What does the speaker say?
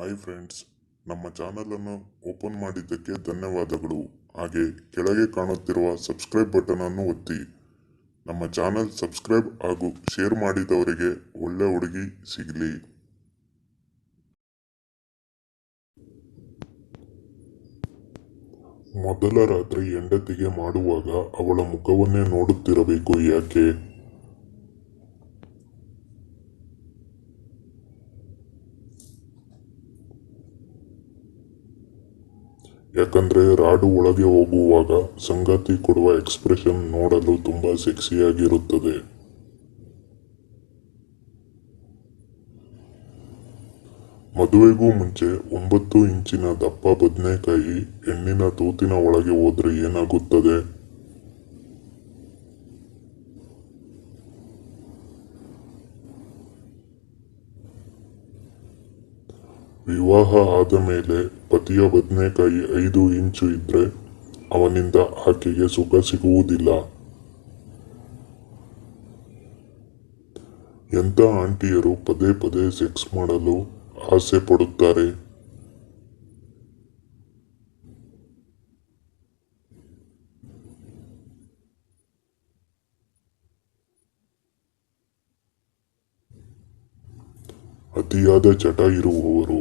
Hi friends, ನಮ್ಮ ಚಾನಲನ್ನು open ಮಾಡಿದ್ದಕ್ಕೆ ಧನ್ಯವಾದಗಳು. ಹಾಗೆ ಕೆಳಗೆ ಕಾಣುತ್ತಿರುವ ಸಬ್ಸ್ಕ್ರೈಬ್ ಬಟನ್ ಅನ್ನು ಒತ್ತಿ. ನಮ್ಮ ಚಾನಲ್ ಸಬ್ಸ್ಕ್ರೈಬ್ ಹಾಗೂ ಶೇರ್ ಮಾಡಿದವರಿಗೆ ಒಳ್ಳೆ ಹುಡುಗಿ ಸಿಗಲಿ. ಮೊದಲ ರಾತ್ರಿ ಹೆಂಡತಿಗೆ ಮಾಡುವಾಗ ಅವಳ ಮುಖವನ್ನೇ ನೋಡುತ್ತಿರಬೇಕು ಯಾಕೆ? ಯಾಕಂದ್ರೆ ರಾಡು ಒಳಗೆ ಹೋಗುವಾಗ ಸಂಗಾತಿ ಕೊಡುವ ಎಕ್ಸ್ಪ್ರೆಷನ್ ನೋಡಲು ತುಂಬಾ ಸೆಕ್ಸಿಯಾಗಿರುತ್ತದೆ. ಮದುವೆಗೂ ಮುಂಚೆ 9 ಇಂಚಿನ ದಪ್ಪ ಬದನೆಕಾಯಿ ಹೆಣ್ಣಿನ ತೂತಿನ ಒಳಗೆ ಹೋದ್ರೆ ಏನಾಗುತ್ತದೆ? ವಿವಾಹ ಆದ ಮೇಲೆ ಪತಿಯ ಬದನೆಕಾಯಿ 5 ಇಂಚು ಇದ್ರೆ ಅವನಿಂದ ಆಕೆಗೆ ಸುಖ ಸಿಗುವುದಿಲ್ಲ. ಎಂಥ ಆಂಟಿಯರು ಪದೇ ಪದೇ ಸೆಕ್ಸ್ ಮಾಡಲು ಆಸೆ ಪಡುತ್ತಾರೆ? ಅತಿಯಾದ ಚಟ ಇರುವವರು.